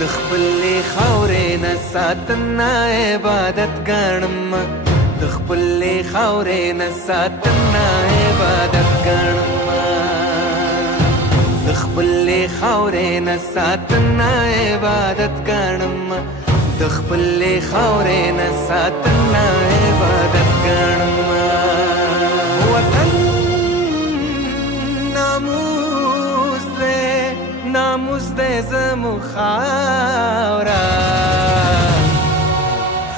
دخبلي خاورين ساتنا عبادت گانم دخبلي خاورين ساتنا عبادت گانم دخبلي خاورين ساتنا عبادت گانم دخبلي خاورين ساتنا عبادت گانم وطن ناموس دے زمو خاورا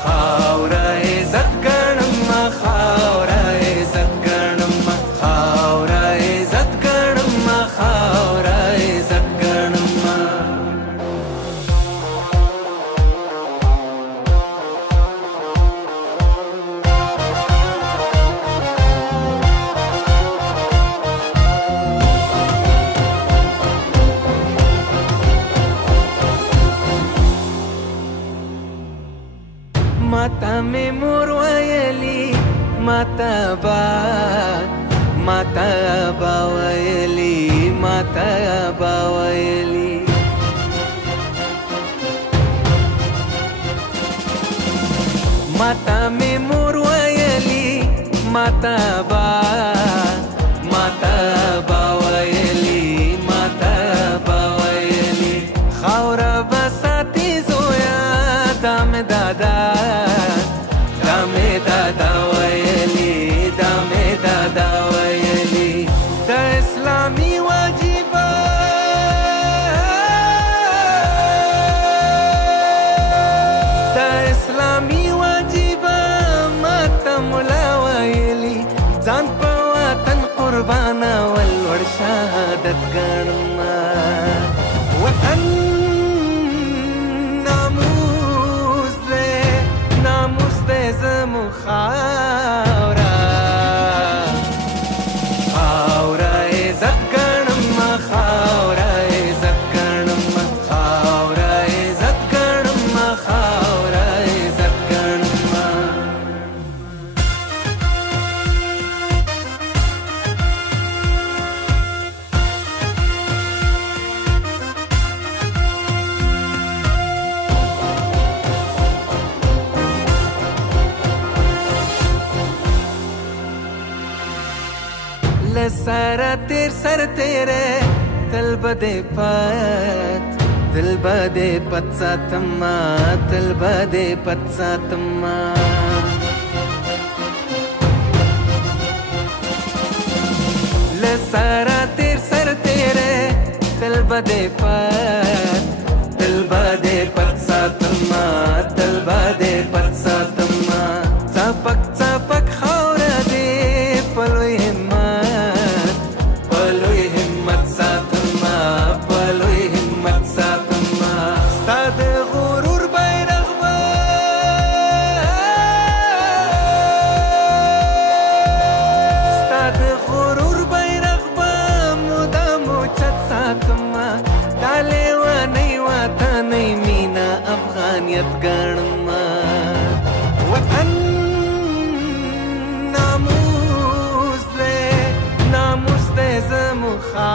خاورا عزت گنم خاورا عزت گنم خاورا عزت گنم خاورا عزت گنم माता में मोर वयली माता बा वयली माता बा वयली माता में मोर वयली माता बा वयली माता बा वयली खावरा बसाती जोया दामे दादा वयली दामे दादा वयली दा इस्लामी वाजिबा दा इस्लामी वाजिबा मातमुला वयली जान पवातन कुर्बाना वलवड शहादत गणमा वतन नामुस दे जमु खावरा खावरा इज्जत गणम खावरा इज्जत गणम खावरा इज्जत गणम खावरा इज्जत गणम सारा सर तेरे दिल बदे पत्सा तम्मा दिल बदे पत्सा तम्मा ले सारा सर तेरे दिल बदे पत्सा तम्मा दिल बदे पत्सा तम्मा चपक चपक खावरा दे पलोय हिम्मत सातमा पलोय हिम्मत सातमा स्ताद गुरूर बैरगबा स्ताद गुरूर बैरगबा मुदा मुचत सातमा डाले वा नहीं वाता नहीं मीना अफगानियत गणमा वतन नामुस दे जमु खा